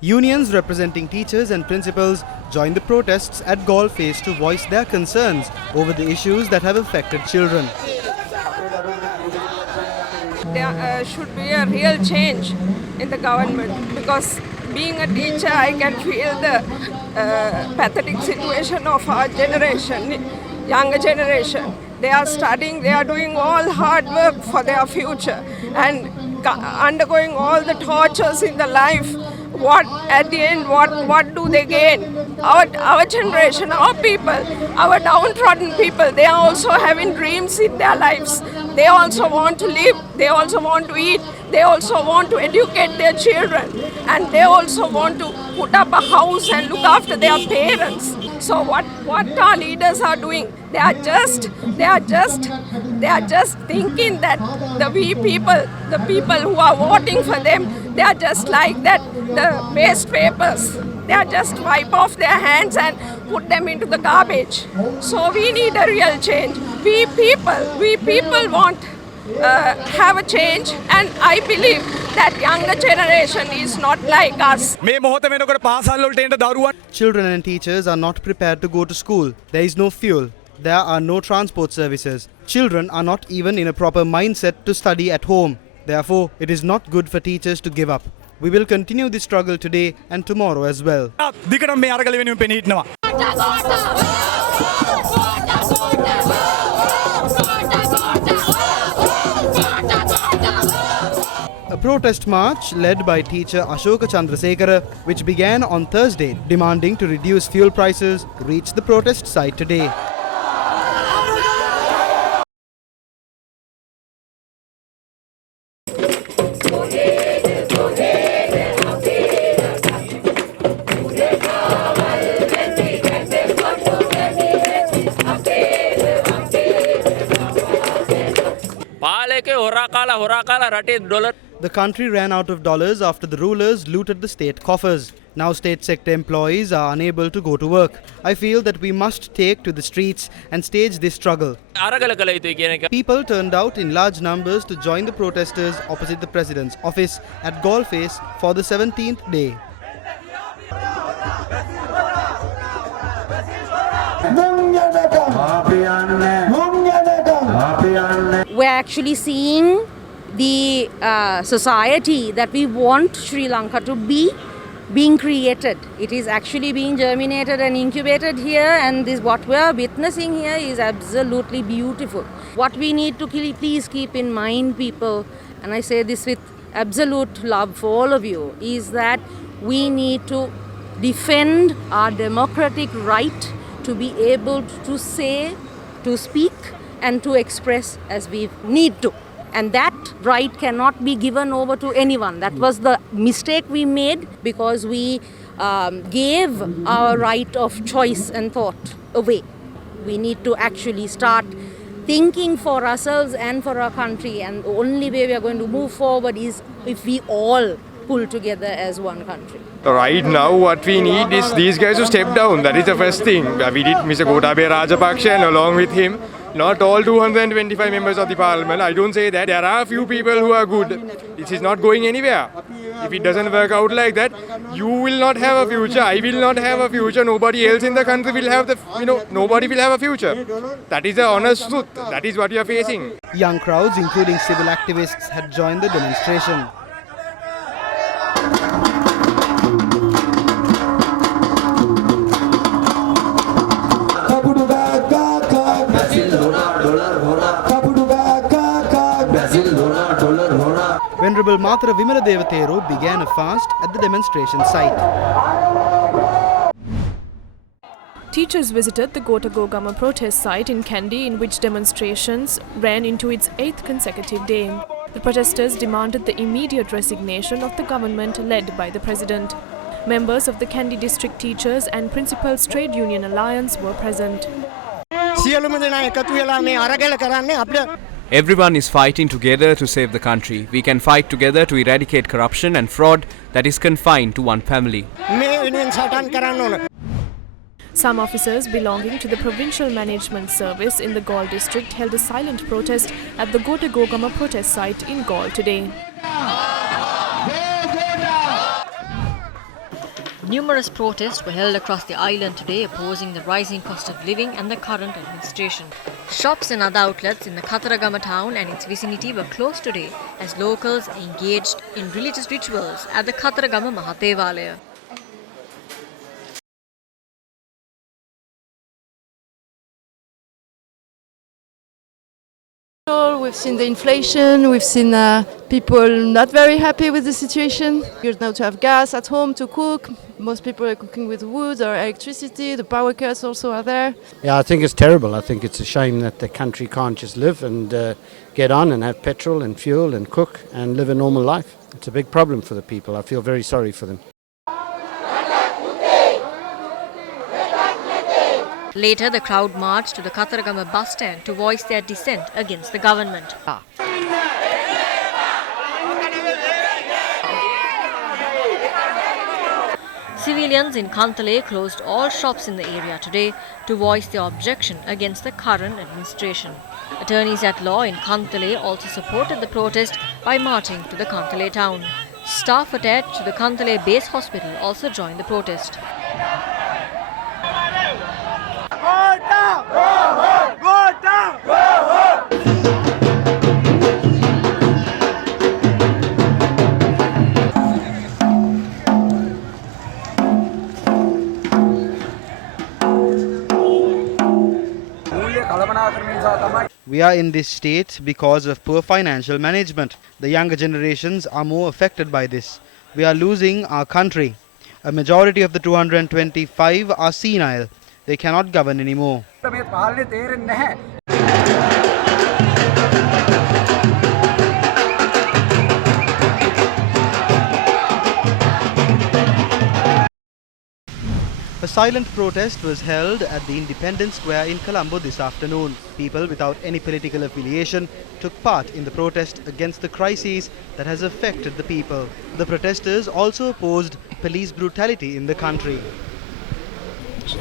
Unions representing teachers and principals joined the protests at Galle Face to voice their concerns over the issues that have affected children. There should be a real change in the government, because being a teacher, I can feel the pathetic situation of our generation, younger generation. They are studying, they are doing all hard work for their future and undergoing all the tortures in the life. What at the end, what do they gain? Our generation, our people, our downtrodden people, they are also having dreams in their lives. They also want to live, they also want to eat, they also want to educate their children, and they also want to put up a house and look after their parents. So what our leaders are doing, they are just thinking that the people who are voting for them, they are just like that, the waste papers. They are just wipe off their hands and put them into the garbage. So we need a real change. We people want have a change, and I believe that younger generation is not like us. Children and teachers are not prepared to go to school. There is no fuel. There are no transport services. Children are not even in a proper mindset to study at home. Therefore, it is not good for teachers to give up. We will continue this struggle today and tomorrow as well. A protest march led by teacher Ashoka Chandrasekhara, which began on Thursday, demanding to reduce fuel prices, reached the protest site today. The country ran out of dollars after the rulers looted the state coffers. Now state sector employees are unable to go to work. I feel that we must take to the streets and stage this struggle. People turned out in large numbers to join the protesters opposite the president's office at Galle Face for the 17th day. We're actually seeing the society that we want Sri Lanka to be being created. It is actually being germinated and incubated here, and this what we are witnessing here is absolutely beautiful. What we need to please keep in mind, people, and I say this with absolute love for all of you, is that we need to defend our democratic right to be able to say, to speak, and to express as we need to. And that right cannot be given over to anyone. That was the mistake we made, because we gave our right of choice and thought away. We need to actually start thinking for ourselves and for our country, and the only way we are going to move forward is if we all pull together as one country. Right now, what we need is these guys to step down. That is the first thing. We did Mr. Gotabaya Rajapaksa, and along with him, not all 225 members of the parliament. I don't say that. There are a few people who are good. This is not going anywhere. If it doesn't work out like that, you will not have a future. I will not have a future. Nobody else in the country will have nobody will have a future. That is the honest truth. That is what you are facing. Young crowds, including civil activists, had joined the demonstration. Venerable Matara Vimala Devathero began a fast at the demonstration site. Teachers visited the Gotagogama protest site in Kandy, in which demonstrations ran into its 8th consecutive day. The protesters demanded the immediate resignation of the government led by the president. Members of the Kandy District Teachers and Principals Trade Union Alliance were present. Everyone is fighting together to save the country. We can fight together to eradicate corruption and fraud that is confined to one family. Some officers belonging to the Provincial Management Service in the Galle district held a silent protest at the Gotagogama protest site in Galle today. Numerous protests were held across the island today opposing the rising cost of living and the current administration. Shops and other outlets in the Katharagama town and its vicinity were closed today as locals engaged in religious rituals at the Katharagama Mahadevalaya. We've seen the inflation, we've seen people not very happy with the situation. You're now to have gas at home to cook. Most people are cooking with wood or electricity. The power cuts also are there. Yeah, I think it's terrible. I think it's a shame that the country can't just live and get on and have petrol and fuel and cook and live a normal life. It's a big problem for the people. I feel very sorry for them. Later, the crowd marched to the Katharagama bus stand to voice their dissent against the government. Civilians in Kantale closed all shops in the area today to voice their objection against the current administration. Attorneys at law in Kantale also supported the protest by marching to the Kantale town. Staff attached to the Kantale base hospital also joined the protest. We are in this state because of poor financial management. The younger generations are more affected by this. We are losing our country. A majority of the 225 are senile. They cannot govern anymore. A silent protest was held at the Independence Square in Colombo this afternoon. People without any political affiliation took part in the protest against the crisis that has affected the people. The protesters also opposed police brutality in the country.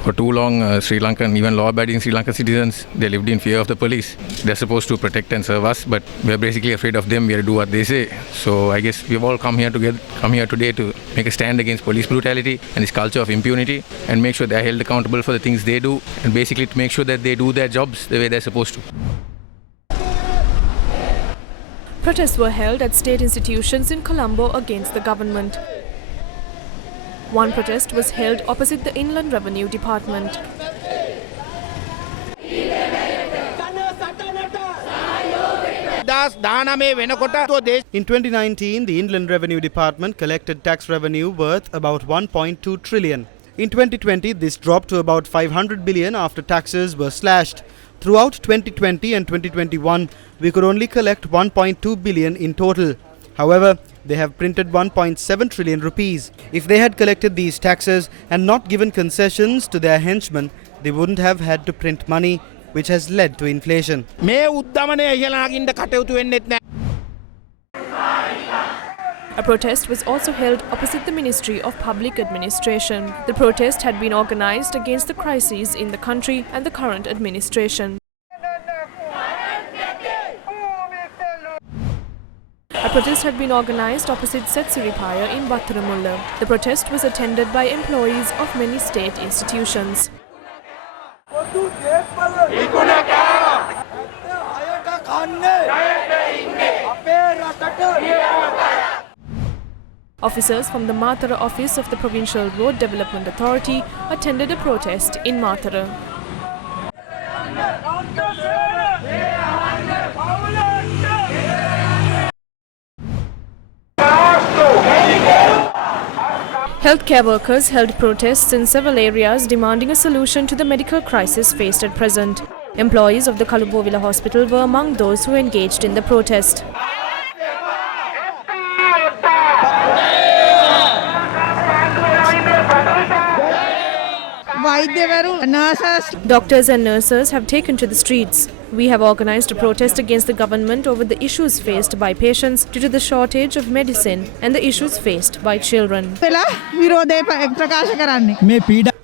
For too long, Sri Lankan, even law-abiding Sri Lankan citizens, they lived in fear of the police. They're supposed to protect and serve us, but we're basically afraid of them. We have to do what they say. So I guess we've all come here today to make a stand against police brutality and this culture of impunity, and make sure they're held accountable for the things they do, and basically to make sure that they do their jobs the way they're supposed to. Protests were held at state institutions in Colombo against the government. One protest was held opposite the Inland Revenue Department. In 2019, the Inland Revenue Department collected tax revenue worth about 1.2 trillion. In 2020, this dropped to about 500 billion after taxes were slashed. Throughout 2020 and 2021, we could only collect 1.2 billion in total. However, they have printed 1.7 trillion rupees. If they had collected these taxes and not given concessions to their henchmen, they wouldn't have had to print money, which has led to inflation. A protest was also held opposite the Ministry of Public Administration. The protest had been organized against the crises in the country and the current administration. A protest had been organized opposite Setsiripaya in Battaramulla. The protest was attended by employees of many state institutions. Officers from the Mathura office of the Provincial Road Development Authority attended a protest in Mathura. Healthcare workers held protests in several areas demanding a solution to the medical crisis faced at present. Employees of the Kalubovila hospital were among those who engaged in the protest. Doctors and nurses have taken to the streets. We have organized a protest against the government over the issues faced by patients due to the shortage of medicine and the issues faced by children.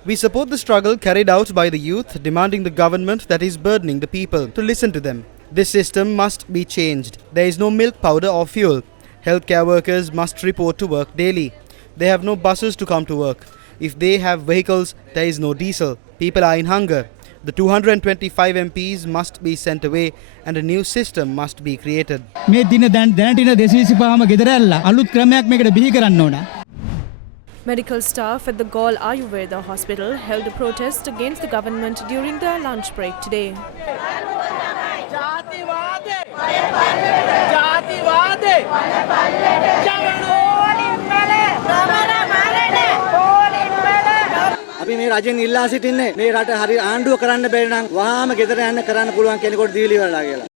We support the struggle carried out by the youth, demanding the government that is burdening the people to listen to them. This system must be changed. There is no milk powder or fuel. Healthcare workers must report to work daily. They have no buses to come to work. If they have vehicles, there is no diesel. People are in hunger. The 225 MPs must be sent away and a new system must be created. Medical staff at the Gaul Ayurveda Hospital held a protest against the government during their lunch break today. අපි මේ රජෙන් ඉල්ලා සිටින්නේ මේ රට හරි ආණ්ඩුව කරන්න බැරි නම් වහාම ගෙදර යන්න කරන්න පුළුවන් කෙනෙකුට දීලි වෙලා කියලා.